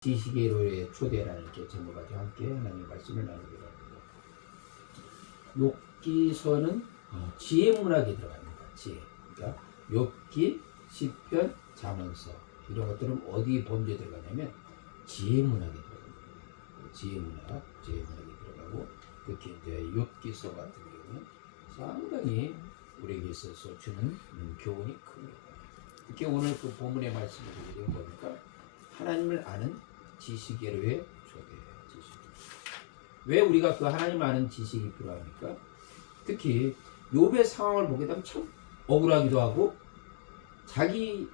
지식의로의 초대라는 이렇게 제목 가지고 함께 하나님의 말씀을 나누기로 합니다. 욥기서는 지혜 문학에 들어갑니다. 지혜. 그러니까 욥기, 시편, 잠언서 이런 것들은 어디 범주에 들어가냐면 지혜 문학에 들어갑니다. 지혜 문학에 들어가고 특히 이제 욥기서 같은 경우는 상당히 우리에게 있어서 주는 교훈이 큽니다. 특히 오늘 그 본문의 말씀을 보게 되면 뭡니까? 하나님을 아는 지식의로의 초대예요. 지식. 왜 우리가 그 하나님 아는 지식이 필요합니까? 특히 욥의 상황을 보게 되면 참 억울하기도 하고 자기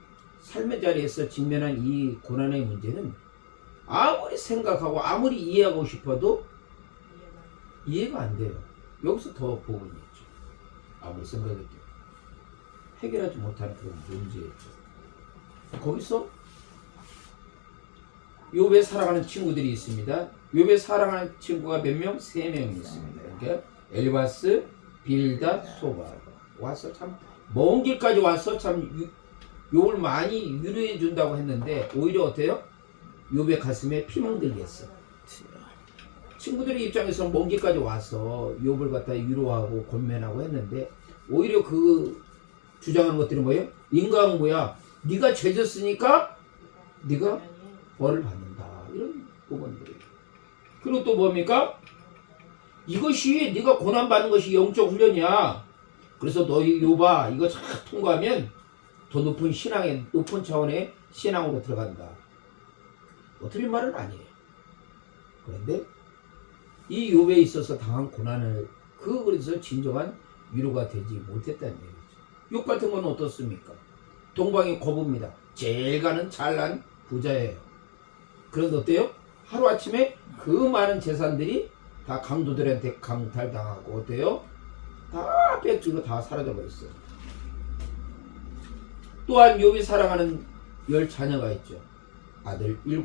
삶의 자리에서 직면한 이 고난의 문제는 아무리 생각하고 아무리 이해하고 싶어도 이해가 안 돼요. 여기서 더 복음이 있죠. 아무리 생각해도 해결하지 못하는 그런 문제였죠. 거기서 욥의 사랑하는 친구들이 있습니다. 욥의 사랑하는 친구가 몇 명? 3명이 있습니다. 그러니까 엘리바스, 빌닷, 소바 와서 참 먼 길까지 와서 참 욥을 많이 위로해 준다고 했는데 오히려 어때요? 욥의 가슴에 피멍들게 했어. 친구들의 입장에서 먼 길까지 와서 욥을 갖다 위로하고 권면하고 했는데 오히려 그 주장하는 것들이 뭐예요? 인간고야. 네가 죄졌으니까 네가 벌을 받는다. 이런 부분들이에요. 그리고 또 뭡니까? 이것이 네가 고난받는 것이 영적 훈련이야. 그래서 너희 욥아 이거 잘 통과하면 더 높은 신앙의 높은 차원의 신앙으로 들어간다. 틀린 말은 아니에요. 그런데 이 욥에 있어서 당한 고난을 그래서 진정한 위로가 되지 못했다는 얘기죠. 욥 같은 건 어떻습니까? 동방의 거부입니다. 제일 가는 잘난 부자예요. 그런데 어때요? 하루아침에 그 많은 재산들이 다 강도들한테 강탈당하고 어때요? 다 뺏기고 다 사라져버렸어요. 또한 욥이 사랑하는 10자녀가 있죠. 아들 7,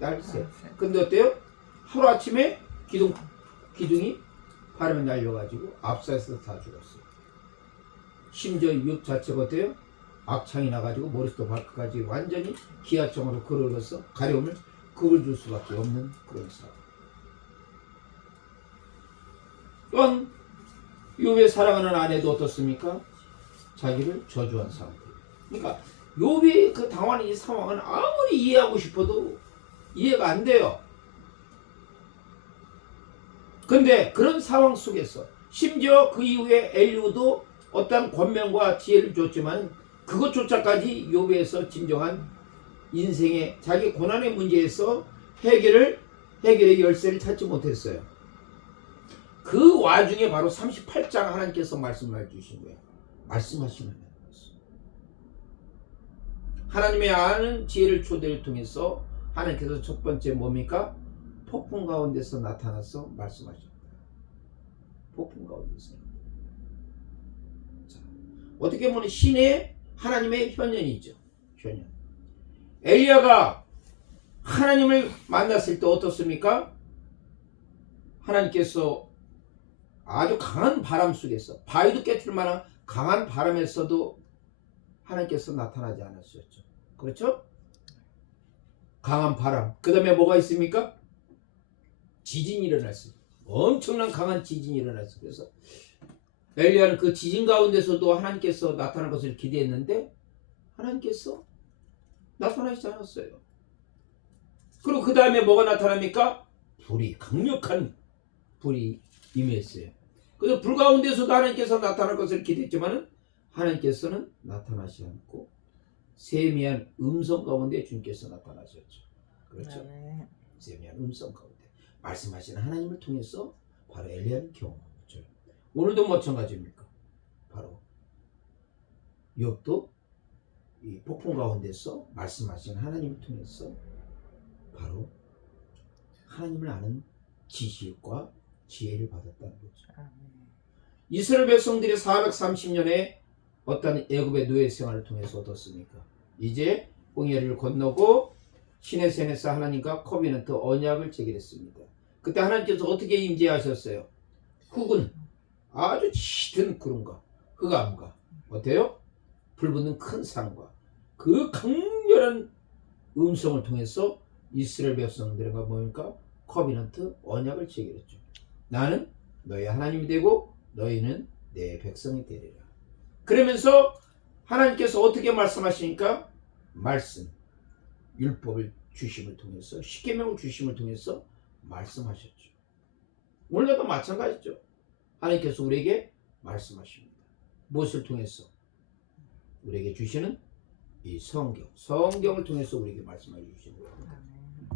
딸 3. 근데 어때요? 하루아침에 기둥이 바람에 날려가지고 압사해서 다 죽었어요. 심지어 욥 자체가 어때요? 악창이 나가지고 머리부터 발끝까지 완전히 기하청으로 걸어서 가려움을 그을 수밖에 없는 그런 상황. 또한 욥의 사랑하는 아내도 어떻습니까? 자기를 저주한 상태. 그러니까 욥이 그 당하는 이 상황은 아무리 이해하고 싶어도 이해가 안 돼요. 근데 그런 상황 속에서 심지어 그 이후에 엘리후도 어떤 권면과 지혜를 줬지만 그것조차까지 욥에서 진정한 인생의 자기 고난의 문제에서 해결의 열쇠를 찾지 못했어요. 그 와중에 바로 38장 하나님께서 말씀을 주신 거예요. 말씀하시는 거예요. 하나님의 아는 지혜를 초대를 통해서 하나님께서 첫 번째 뭡니까? 폭풍 가운데서 나타나서 말씀하셨다. 폭풍 가운데서. 자, 어떻게 보면 신의 하나님의 현현이죠. 현현. 엘리야가 하나님을 만났을 때 어떻습니까? 하나님께서 아주 강한 바람 속에서 바위도 깨트릴 만한 강한 바람에서도 하나님께서 나타나지 않았었죠. 그렇죠? 강한 바람. 그 다음에 뭐가 있습니까? 지진이 일어났어요. 엄청난 강한 지진이 일어났어요. 그래서 엘리야는 그 지진 가운데서도 하나님께서 나타날 것을 기대했는데 하나님께서 나타나시지 않았어요. 그리고 그 다음에 뭐가 나타납니까? 강력한 불이 임했어요. 그래서 불 가운데서도 하나님께서 나타날 것을 기대했지만 하나님께서는 나타나지 않고 세미한 음성 가운데 주님께서 나타나셨죠. 그렇죠? 네. 세미한 음성 가운데 말씀하시는 하나님을 통해서 바로 엘리야를 경험한 거죠. 오늘도 마찬가지입니까? 바로 욥도 이 폭풍 가운데서 말씀하시는 하나님을 통해서 바로 하나님을 아는 지식과 지혜를 받았다는 거죠. 이스라엘 백성들이 430년의 어떤 애굽의 노예 생활을 통해서 얻었습니까? 이제 홍해를 건너고 시내산에서 하나님과 커비넌트 언약을 체결했습니다. 그때 하나님께서 어떻게 임재하셨어요? 흙은 아주 짙은 구름과 흑암과 어때요? 불붙는 큰 산과 그 강렬한 음성을 통해서 이스라엘 백성들과 뭡니까? 커비넌트 언약을 체결했죠. 나는 너희 하나님이 되고 너희는 내 백성이 되리라. 그러면서 하나님께서 어떻게 말씀하시니까 말씀, 율법을 주심을 통해서 십계명을 주심을 통해서 말씀하셨죠. 오늘도 마찬가지죠. 하나님께서 우리에게 말씀하십니다. 무엇을 통해서? 우리에게 주시는 이 성경을 통해서 우리에게 말씀해 주시는 겁니다.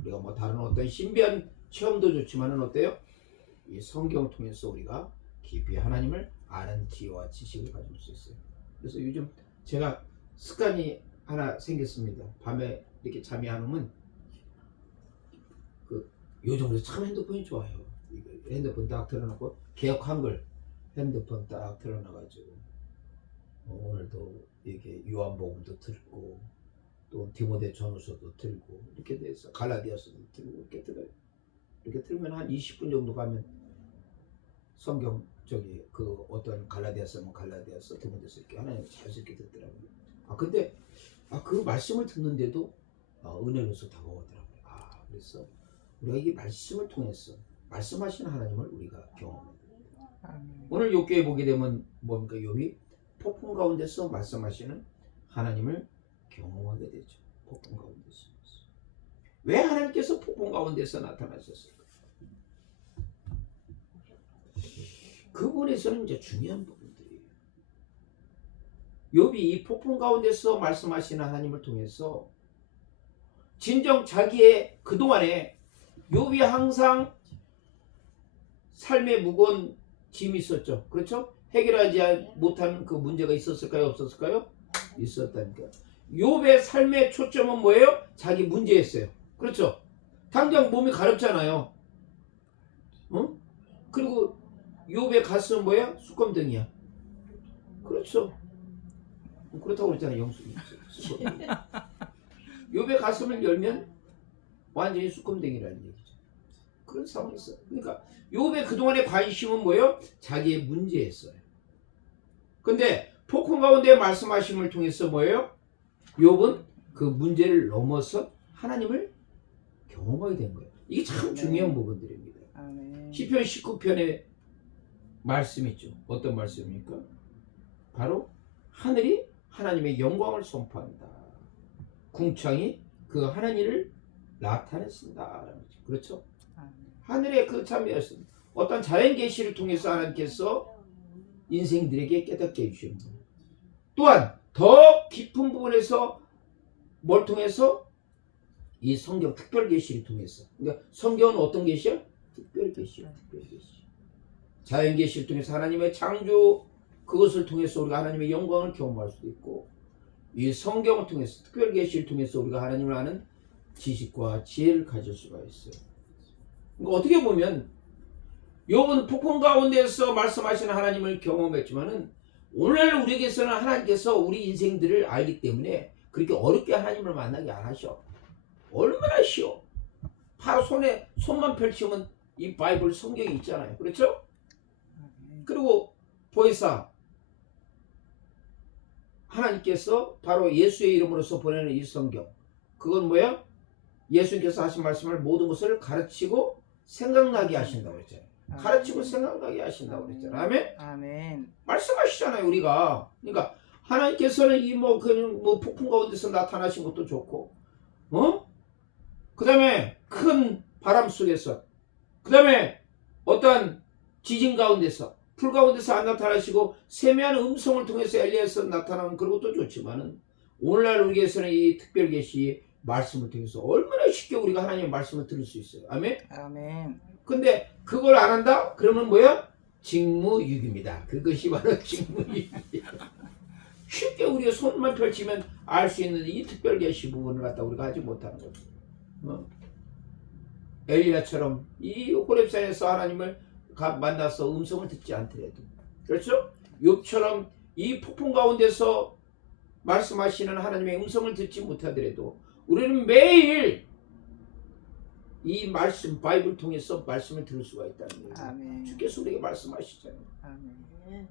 우리가 뭐 다른 어떤 신비한 체험도 좋지만은 어때요? 이 성경을 통해서 우리가 깊이 하나님을 아는 지혜와 지식을 가질 수 있어요. 그래서 요즘 제가 습관이 하나 생겼습니다. 밤에 이렇게 잠이 안 오면 요즘으로 참 핸드폰이 좋아요. 핸드폰 딱 틀어놓고 개혁 한글 핸드폰 딱 틀어놔가지고 오늘도 이렇게 요한복음도 틀고 또 디모데 전후서도 틀고 이렇게 돼서 갈라디아서도 틀고 이렇게 들어요. 이렇게 틀면 한 20분 정도 가면 성경 그 어떤 갈라디아서면 갈라디아서 디모데서 이렇게 하나님 자연스럽게 듣더라고요. 근데 그 말씀을 듣는데도 은혜로서 다가오더라고요. 그래서 우리가 이 말씀을 통해서 말씀하시는 하나님을 우리가 경험합니다. 오늘 욥기에 보게 되면 뭡니까? 욥이 폭풍 가운데서 말씀하시는 하나님을 경험하게 되죠. 폭풍 가운데서. 왜 하나님께서 폭풍 가운데서 나타나셨을까? 그 부분에서는 이제 중요한 부분들이에요. 욥이 이 폭풍 가운데서 말씀하시는 하나님을 통해서 진정 자기의 그동안에 욥이 항상 삶에 무거운 짐이 있었죠. 그렇죠? 해결하지 못한 그 문제가 있었을까요? 없었을까요? 있었다니까요. 욥의 삶의 초점은 뭐예요? 자기 문제였어요. 그렇죠? 당장 몸이 가렵잖아요. 그리고 욥의 가슴은 뭐야? 수검등이야. 그렇죠? 그렇다고 그랬잖아요. 영숙이. 욥의 가슴을 열면 완전히 수검등이라는 얘기죠. 그런 상황이 있어요. 그러니까 욥의 그동안의 관심은 뭐예요? 자기의 문제였어요. 근데 폭풍 가운데 말씀하심을 통해서 뭐예요? 욥은 그 문제를 넘어서 하나님을 경험하게 된 거예요. 이게 참 중요한 부분들입니다. 시편 19편에 말씀 있죠. 어떤 말씀입니까? 바로 하늘이 하나님의 영광을 선포한다. 궁창이 그 하나님을 나타냈습니다. 그렇죠? 하늘의 그 참여였습니다. 어떤 자연 계시를 통해서 하나님께서 인생들에게 깨닫게 해주시는 거예요. 또한 더 깊은 부분에서 뭘 통해서? 이 성경 특별 계시를 통해서. 그러니까 성경은 어떤 계시야? 특별 계시야. 특별 계시. 자연 계시를 통해서 하나님의 창조, 그것을 통해서 우리가 하나님의 영광을 경험할 수도 있고, 이 성경을 통해서 특별 계시를 통해서 우리가 하나님을 아는 지식과 지혜를 가질 수가 있어요. 그러니까 어떻게 보면 욥은 폭풍 가운데서 말씀하시는 하나님을 경험했지만은 오늘날 우리에게서는 하나님께서 우리 인생들을 알기 때문에 그렇게 어렵게 하나님을 만나게 안 하셔. 얼마나 쉬워. 바로 손만 펼치면 이 바이블 성경이 있잖아요. 그렇죠? 그리고 보혜사 하나님께서 바로 예수의 이름으로서 보내는 이 성경, 그건 뭐야? 예수님께서 하신 말씀을 모든 것을 가르치고 생각나게 하신다고 했잖아요. 가르치고 생각나게 하신다고 그랬잖아요. 아멘? 아멘. 말씀하시잖아요, 우리가. 그러니까 하나님께서는 이 폭풍 가운데서 나타나신 것도 좋고, 그 다음에 큰 바람 속에서, 그 다음에 어떠한 지진 가운데서, 불 가운데서 안 나타나시고 세미한 음성을 통해서 엘리야에서 나타나는 그런 것도 좋지만은 오늘날 우리에게서는 이 특별 계시 말씀을 통해서 얼마나 쉽게 우리가 하나님의 말씀을 들을 수 있어요. 아멘? 아멘. 근데 그걸 안 한다? 그러면 뭐야? 직무유기입니다. 그것이 바로 직무유기입니다. 쉽게 우리가 손만 펼치면 알 수 있는 이 특별 계시 부분을 갖다 우리가 하지 못하는 거죠. 엘리야처럼 이 호렙산에서 하나님을 만나서 음성을 듣지 않더라도, 그렇죠? 욥처럼 이 폭풍 가운데서 말씀하시는 하나님의 음성을 듣지 못하더라도 우리는 매일 이 말씀 바이블 통해서 말씀을 들을 수가 있다는 거예요. 아멘. 주께서 우리에게 말씀하시잖아요. 아멘.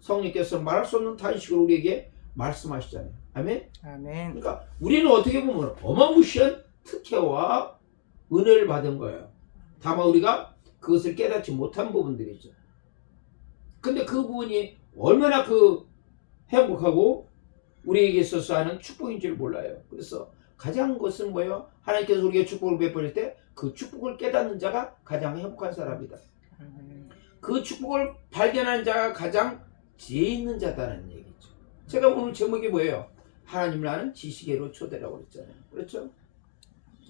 성령께서 말할 수 없는 탄식으로 우리에게 말씀하시잖아요. 아멘. 아멘. 그러니까 우리는 어떻게 보면 어마무시한 특혜와 은혜를 받은 거예요. 다만 우리가 그것을 깨닫지 못한 부분들이죠. 근데 그 부분이 얼마나 그 행복하고 우리에게 있어서 하는 축복인 줄 몰라요. 그래서 가장 것은 뭐예요? 하나님께서 우리에게 축복을 베풀 때 그 축복을 깨닫는 자가 가장 행복한 사람이다. 그 축복을 발견한 자가 가장 지혜 있는 자다는 얘기죠. 제가 오늘 제목이 뭐예요? 하나님을 아는 지식으로 초대라고 그랬잖아요. 그렇죠?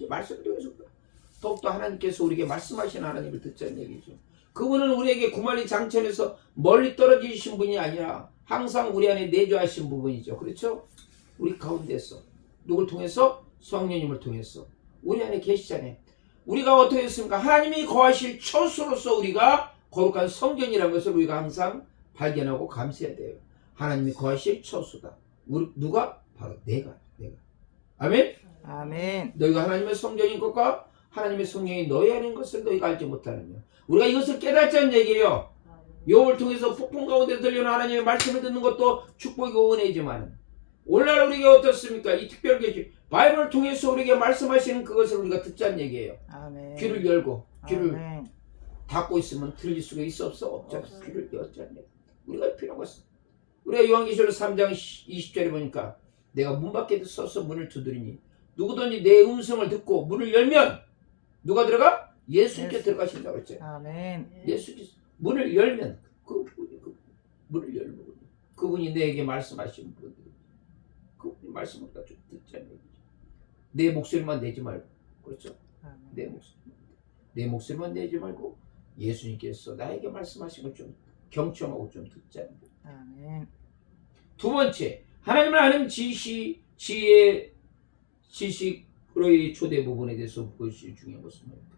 말씀을 통해서 더욱더 하나님께서 우리에게 말씀하신 하나님을 듣자는 얘기죠. 그분은 우리에게 구만리 장천에서 멀리 떨어지신 분이 아니라 항상 우리 안에 내주하신 부분이죠. 그렇죠? 우리 가운데서 누굴 통해서? 성령님을 통해서 우리 안에 계시잖아요. 우리가 어떻게 했습니까? 하나님이 거하실 처소로서 우리가 거룩한 성전이라는 것을 우리가 항상 발견하고 감사해야 돼요. 하나님이 거하실 처소다. 우리 누가? 바로 내가. 아멘? 아멘. 너희가 하나님의 성전인 것과 하나님의 성령이 너희 안에 있는 것을 너희가 알지 못하느냐. 우리가 이것을 깨닫자는 얘기예요. 욥을 통해서 폭풍 가운데 들려오는 하나님의 말씀을 듣는 것도 축복이고 은혜지만 오늘날 우리에게 어떻습니까? 이 특별 계시 바이블을 통해서 우리에게 말씀하시는 그것을 우리가 듣자는 얘기예요. 아멘. 귀를 열고 귀를 아멘. 닫고 있으면 들릴 수가 있어 없어? 없잖아. 귀를 열자는 얘기. 우리가 필요한 것은 우리가 요한계시록 3장 20절에 보니까 내가 문 밖에 서서 문을 두드리니 누구든지 내 음성을 듣고 문을 열면 누가 들어가? 예수님께 들어가신다고 했죠. 아멘. 예수께서 문을 열면 문을 열는 분이 그분이 내게 말씀하신 분들이 그분이 말씀을 좀 듣자는 얘기죠. 내 목소리만 내지 말고 그렇죠? 아멘. 내 목소리만 내지 말고 예수님께서 나에게 말씀하신 걸 좀 경청하고 좀 듣자는 거예요. 아멘. 두 번째, 하나님을 아는 지혜의 지식으로의 초대 부분에 대해서 그것이 중요한 것은 뭡니까?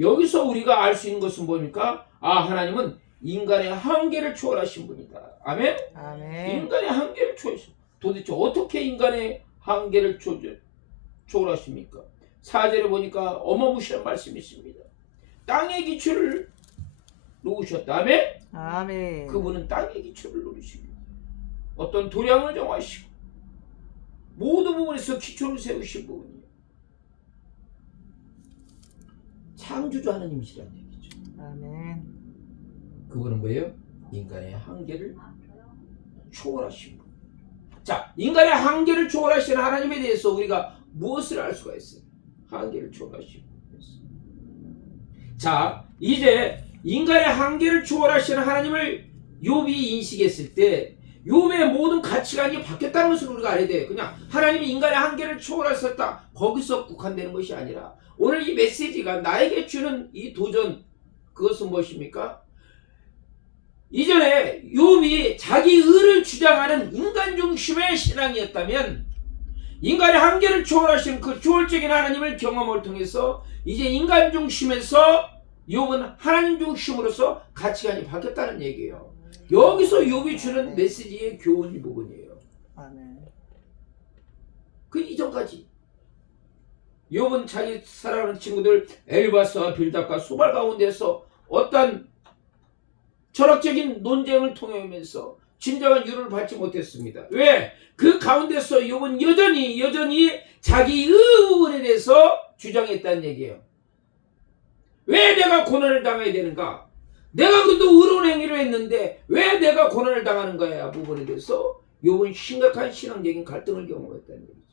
여기서 우리가 알 수 있는 것은 뭡니까? 하나님은 인간의 한계를 초월하신 분이다. 아멘? 아멘. 인간의 한계를 초월하신. 도대체 어떻게 인간의 한계를 초월하십니까? 4절에 보니까 어마무시한 말씀이 있습니다. 땅의 기초를 놓으셨다. 아멘? 아멘. 그분은 땅의 기초를 놓으시고 어떤 도량을 정하시고 모든 부분에서 기초를 세우신 부분이에요. 창조주 하나님이시라는 얘기죠. 아멘. 그분은 뭐예요? 인간의 한계를 초월하신 분. 자, 인간의 한계를 초월하신 하나님에 대해서 우리가 무엇을 알 수가 있어요? 한계를 초월하신 분. 자, 이제 인간의 한계를 초월하신 하나님을 욥이 인식했을 때 욥의 모든 가치관이 바뀌었다는 것을 우리가 알아야 돼요. 그냥 하나님이 인간의 한계를 초월하셨다. 거기서 국한되는 것이 아니라 오늘 이 메시지가 나에게 주는 이 도전 그것은 무엇입니까? 이전에 욥이 자기 의를 주장하는 인간 중심의 신앙이었다면 인간의 한계를 초월하신 그 초월적인 하나님을 경험을 통해서 이제 인간 중심에서 욥은 하나님 중심으로서 가치관이 바뀌었다는 얘기예요. 여기서 욥이 주는 메시지의 교훈 부분이에요. 아멘. 그 이전까지 욥은 자기 사랑하는 친구들 엘바스와 빌닷과 소발 가운데서 어떤 철학적인 논쟁을 통하면서 진정한 유를 받지 못했습니다. 왜? 그 가운데서 욥은 여전히 자기 의문에 대해서 주장했다는 얘기예요. 왜 내가 고난을 당해야 되는가? 내가 그래도 의로운 행위를 했는데 왜 내가 고난을 당하는 거야? 부분에 대해서 욥은 심각한 신앙적인 갈등을 경험했다는 얘기죠.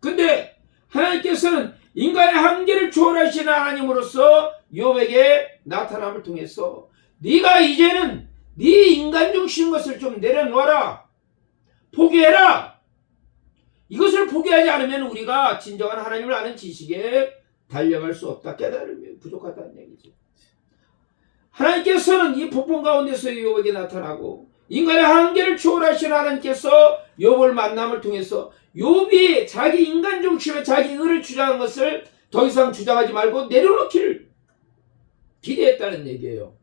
근데 하나님께서는 인간의 한계를 초월하신 하나님으로서 욥에게 나타남을 통해서 네가 이제는 네 인간 중심 것을 좀 내려놓아라. 포기해라. 이것을 포기하지 않으면 우리가 진정한 하나님을 아는 지식에 달려갈 수 없다. 깨달음이 부족하다는 얘기죠. 하나님께서는 이 폭풍 가운데서 욥에게 나타나고 인간의 한계를 초월하신 하나님께서 욥을 만남을 통해서 욥이 자기 인간 중심의 자기 의를 주장한 것을 더 이상 주장하지 말고 내려놓기를 기대했다는 얘기예요.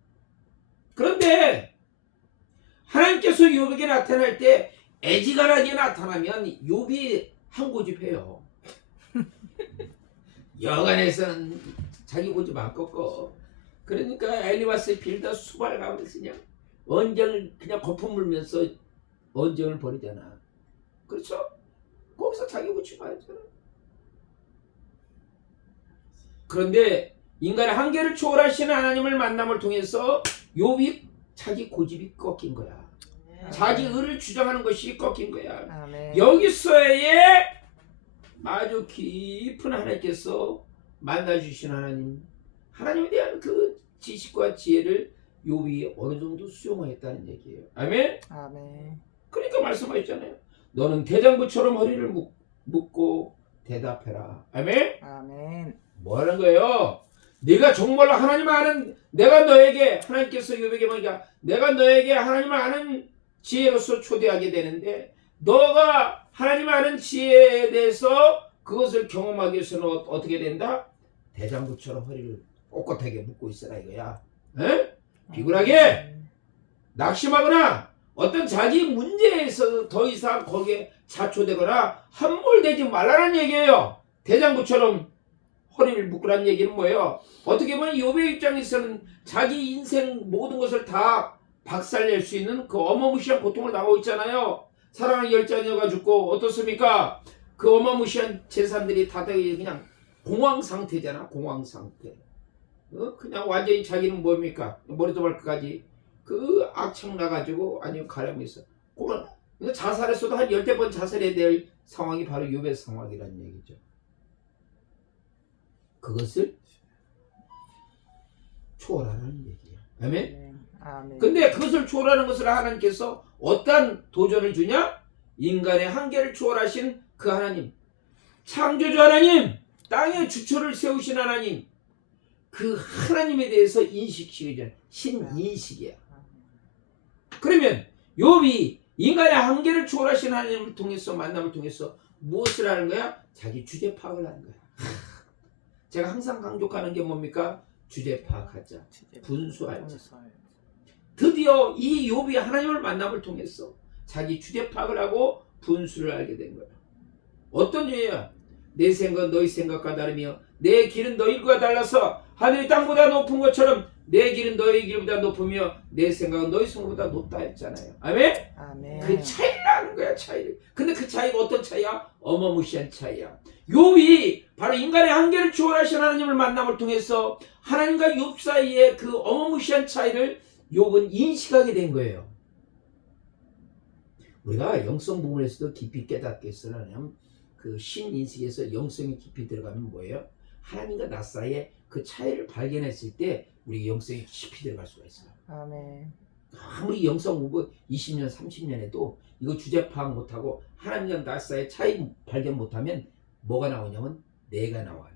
그런데 하나님께서 욥에게 나타날 때 애지간하게 나타나면 욥이 한 고집해요. 여간에서는 자기 고집 안 꺾어. 그러니까 엘리바스의 빌다 수발 가면서 그냥 언쟁을 그냥 거품 물면서 언쟁을 벌이잖아. 그렇죠? 거기서 자기 고집 하잖아. 그런데 인간의 한계를 초월하시는 하나님을 만남을 통해서 욥이 자기 고집이 꺾인 거야. 자기 의를 주장하는 것이 꺾인 거야. 아멘. 여기서의 아주 깊은 하나님께서 만나주신 하나님에 대한 그 지식과 지혜를 욥이 어느 정도 수용했다는 얘기예요. 아멘. 아멘. 그러니까 말씀하셨잖아요. 너는 대장부처럼 허리를 묶고 대답해라. 아멘. 아멘. 뭐 하는 거예요? 네가 정말로 하나님을 아는, 내가 너에게, 하나님께서 욥에게 뭐니까 내가 너에게 하나님을 아는 지혜로서 초대하게 되는데, 너가 하나님을 아는 지혜에 대해서 그것을 경험하기 위해서는 어떻게 된다? 대장부처럼 허리를 꼿꼿하게 묶고 있어라 이거야. 에? 비굴하게 낙심하거나 어떤 자기 문제에서 더 이상 거기에 자초되거나 함몰되지 말라는 얘기예요. 대장부처럼 허리를 묶으라는 얘기는 뭐예요? 어떻게 보면 욥의 입장에서는 자기 인생 모든 것을 다 박살낼 수 있는 그 어마무시한 고통을 당하고 있잖아요. 사랑하는 열자녀가 죽고 어떻습니까? 그 어마무시한 재산들이 다 그냥 공황 상태잖아. 공황 상태. 그냥 완전히 자기는 뭡니까? 머리도 발끝까지 그 악창 나가지고 아니면 가려면서 그건 자살했어도 한 10번 자살해야 될 상황이 바로 욥의 상황이라는 얘기죠. 그것을 초월하는 얘기야. 아멘? 아멘. 근데 그것을 초월하는 것을 하나님께서 어떤 도전을 주냐? 인간의 한계를 초월하신 그 하나님, 창조주 하나님, 땅의 주초를 세우신 하나님, 그 하나님에 대해서 인식시키죠. 신인식이야. 그러면 욥이 인간의 한계를 초월하신 하나님을 통해서 만남을 통해서 무엇을 하는 거야? 자기 주제 파악을 하는 거야. 제가 항상 강조하는 게 뭡니까? 주제 파악하자. 분수하자. 드디어 이 욥이 하나님을 만남을 통해서 자기 주제 파악을 하고 분수를 알게 된 거야. 어떤 주제야? 내 생각은 너희 생각과 다르며 내 길은 너희 길과 달라서 하늘이 땅보다 높은 것처럼 내 길은 너희 길보다 높으며 내 생각은 너희 생각보다 높다 했잖아요. 아멘? 아멘. 그 차이를 아는 거야, 차이를. 근데 그 차이가 어떤 차이야? 어마무시한 차이야. 욥이 바로 인간의 한계를 초월하신 하나님을 만남을 통해서 하나님과 욥 사이의 그 어마무시한 차이를 욥은 인식하게 된 거예요. 우리가 영성 부분에서도 깊이 깨닫게 했으려면 그 신인식에서 영성이 깊이 들어가면 뭐예요? 하나님과 나 사이의 그 차이를 발견했을 때 우리 영성이 깊이 들어갈 수가 있어요. 아멘. 아무리 영성 공부 20년, 30년 해도 이거 주제 파악 못하고 하나님과 나 사이의 차이 발견 못하면 뭐가 나오냐면 내가 나와.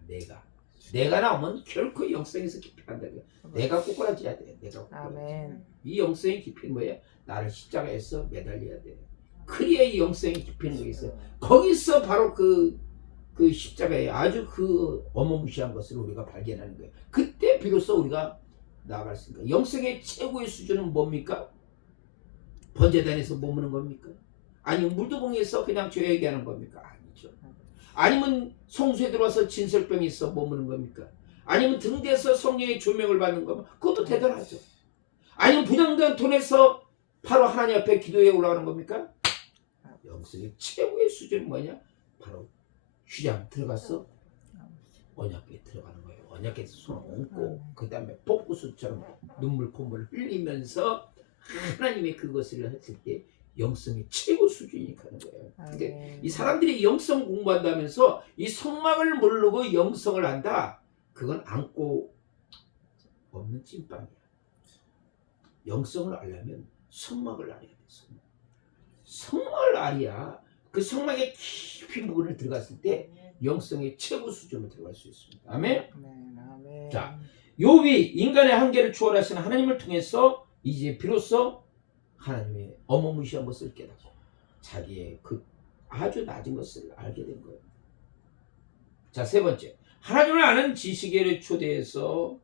내가 나오면 결코 영성에서 깊이 간다. 내가 꼬꾸라져야 돼. 내가 아멘. 이 영성의 깊이는 뭐예요? 나를 십자가에서 매달려야 돼. 그래야 이 영성이 깊이는 거 있어요. 거기서 바로 그 십자가의 아주 그 어마무시한 것을 우리가 발견하는 거예요. 그때 비로소 우리가 나아갈 수 있습니다. 영성의 최고의 수준은 뭡니까? 번제단에서 머무는 겁니까? 아니면 물두봉에서 그냥 죄 얘기하는 겁니까? 아니죠. 아니면 성수에 들어와서 진설병이 있어 머무는 겁니까? 아니면 등대에서 성령의 조명을 받는 겁니까? 그것도 대단하죠. 아니면 분양된 돈에서 바로 하나님 앞에 기도에 올라가는 겁니까? 영성의 최고의 수준은 뭐냐? 바로 휴장 들어가서 언약궤에 들어가는 거예요. 언약궤에서 손을 얹고 그 다음에 복구수처럼 눈물 콧물을 흘리면서 하나님의 그것을 했을 때 영성의 최고 수준이 가는 거예요. 그러니까 이 사람들이 영성 공부한다면서 이 성막을 모르고 영성을 한다. 그건 안고 없는 찐빵이야. 영성을 알려면 성막을 알아야 돼. 성막을 알아야 그 성막의 깊은 부분을 들어갔을 때 영성의 최고 수준으로 들어갈 수 있습니다. 아멘. 아멘. 자, 욥이 인간의 한계를 초월하시는 하나님을 통해서 이제 비로소 하나님의 어마무시한 것을 깨닫고 자기의 그 아주 낮은 것을 알게 된 거예요. 자, 세 번째, 하나님을 아는 지식의 초대에서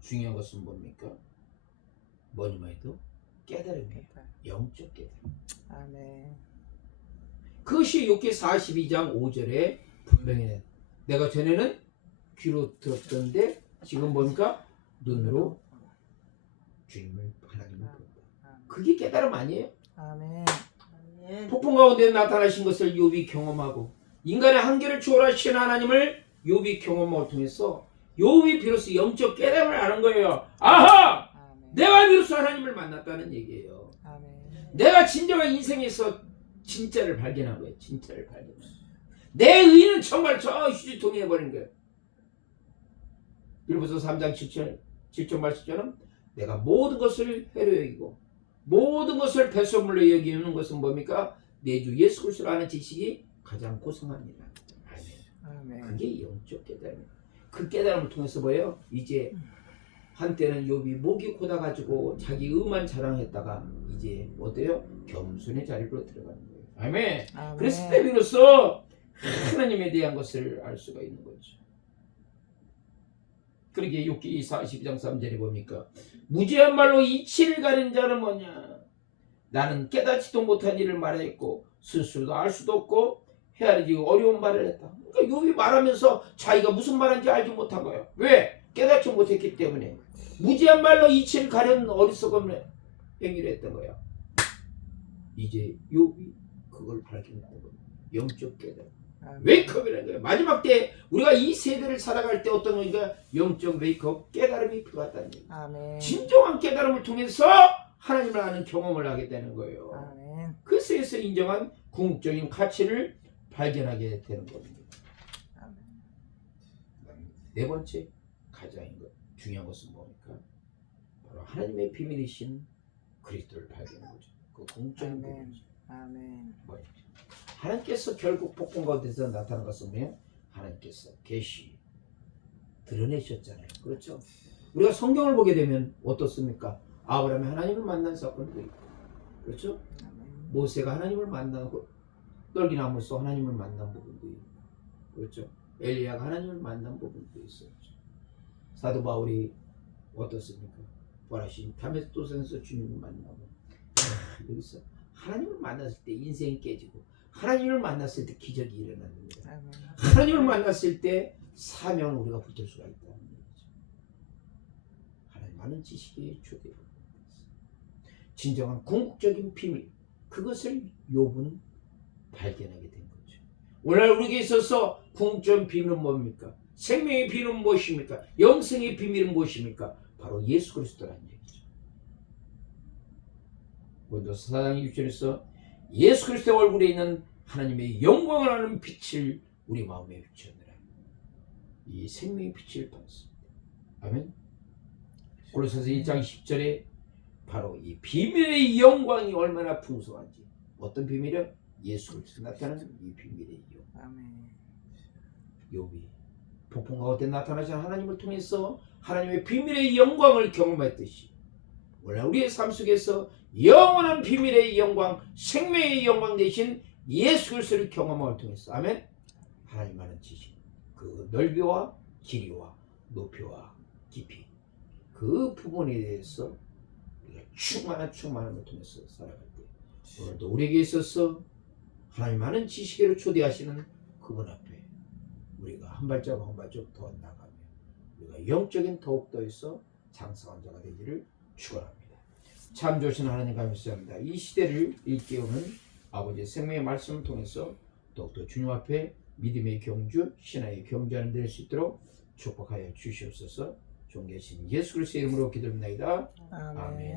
중요한 것은 뭡니까? 뭐니만 해도 깨달음이에요. 영적 깨달음. 아멘. 그것이 욥기 42장 5절에 분명히 내가 전에는 귀로 들었던데 지금 뭡니까? 눈으로 주님을 하나님을 본다. 그게 깨달음 아니에요? 아멘. 폭풍 가운데 나타나신 것을 욥이 경험하고 인간의 한계를 초월하신 하나님을 욥이 경험을 통해서 욥이 비로소 영적 깨달음을 아는 거예요. 아하! 아멘. 내가 비로소 하나님을 만났다는 얘기예요. 아멘. 내가 진정한 인생에서 진짜를 발견한 거예요. 진짜를 발견한 거예요. 내 의는 정말 저 휴지통에 버린 거예요. 빌보서 3장 7절 말씀처럼 내가 모든 것을 해로 여기고 모든 것을 배설물로 여기는 것은 뭡니까? 내 주 예수 그리스도를 아는 지식이 가장 고상합니다. 아멘. 그게 영적 깨달음. 그 깨달음을 통해서 뭐예요? 이제 한때는 욥이 목이 고다가지고 자기 의만 자랑했다가 이제 어때요? 겸손의 자리로 들어가는 거예요. 아멘. 아멘. 그랬을 때 비로소 하나님에 대한 것을 알 수가 있는 거죠. 그러게 욥기 42장 3절에 뭡니까? 무지한 말로 이치를 가린 자는 뭐냐? 나는 깨닫지도 못한 일을 말했고 스스로도 알 수도 없고 헤아리기 어려운 말을 했다. 그러니까 욥이 말하면서 자기가 무슨 말인지 알지 못한 거예요. 왜? 깨닫지 못했기 때문에. 무지한 말로 이치를 가려는 어리석은 행위를 했던 거야. 이제 욥이 그걸 발견하는 거예요. 영적 깨달음. 웨이크업이라는 거예요. 마지막 때 우리가 이 세대를 살아갈 때 어떤 거니까 영적 웨이크업 깨달음이 필요하다는 얘기예요. 아멘. 진정한 깨달음을 통해서 하나님을 아는 경험을 하게 되는 거예요. 아멘. 그래서 인정한 궁극적인 가치를 발견하게 되는 겁니다. 아멘. 네 번째 가장 중요한 것은 뭡니까? 바로 하나님의 비밀이신 그리스도를 발견하는 거죠. 그 궁극적인 아멘. 부분이죠. 아멘. 뭐죠? 하나님께서 결국 복음 가운데서 나타난 것은 뭐예요? 하나님께서 계시 드러내셨잖아요. 그렇죠? 우리가 성경을 보게 되면 어떻습니까? 아브라함이 하나님을 만난 사건도 있고, 그렇죠? 아멘. 모세가 하나님을 만나고 떨기나무에서 하나님을 만난 부분도 있고, 그렇죠? 엘리야가 하나님을 만난 부분도 있었죠. 사도 바울이 어떻습니까? 부활하신 다메섹도서에서 주님을 만나고 여기서 하나님을 만났을 때 인생이 깨지고 하나님을 만났을 때 기적이 일어나는 겁니다. 아멘. 하나님을 만났을 때 사명을 우리가 붙들 수가 있다는 얘기죠. 하나님 많은 지식의 주되고 진정한 궁극적인 비밀, 그것을 욥은 발견하게 된 거죠. 오늘 우리에게 있어서 궁극적인 비밀은 뭡니까? 생명의 비밀은 무엇입니까? 영생의 비밀은 무엇입니까? 바로 예수 그리스도라는 얘기죠. 먼저 4장 6절에서 예수 그리스도의 얼굴에 있는 하나님의 영광을 아는 빛을 우리 마음에 비추느라 이 생명의 빛을 받았습니다. 아멘. 골로새서 1장 10절에 바로 이 비밀의 영광이 얼마나 풍성한지, 어떤 비밀이요? 예수 그리스도 나타나는 이 비밀의 영광. 아멘. 욥이 폭풍 가운데 나타나신 하나님을 통해서 하나님의 비밀의 영광을 경험했듯이 오늘 우리의 삶 속에서 영원한 비밀의 영광, 생명의 영광 되신 예수 그리스도를 경험함을 통해서 아멘. 하나님 아는 지식, 그 넓이와 길이와 높이와 깊이, 그 부분에 대해서 우리가 충만함을 통해서 살아갈 때 오늘도 우리에게 있어서 하나님 아는 지식으로 초대하시는 그분 앞에 우리가 한 발자국 한 발자국 더 나가며 우리가 영적인 더욱더해서 장성한 자가 되기를 축원합니다. 참 좋으신 하나님 감사합니다. 이 시대를 일깨우는 아버지의 생명의 말씀을 통해서 더욱더 주님 앞에 믿음의 경주, 신앙의 경주하는 될 수 있도록 축복하여 주시옵소서. 존귀하신 예수 그리스도의 이름으로 기도합니다. 아멘. 아멘.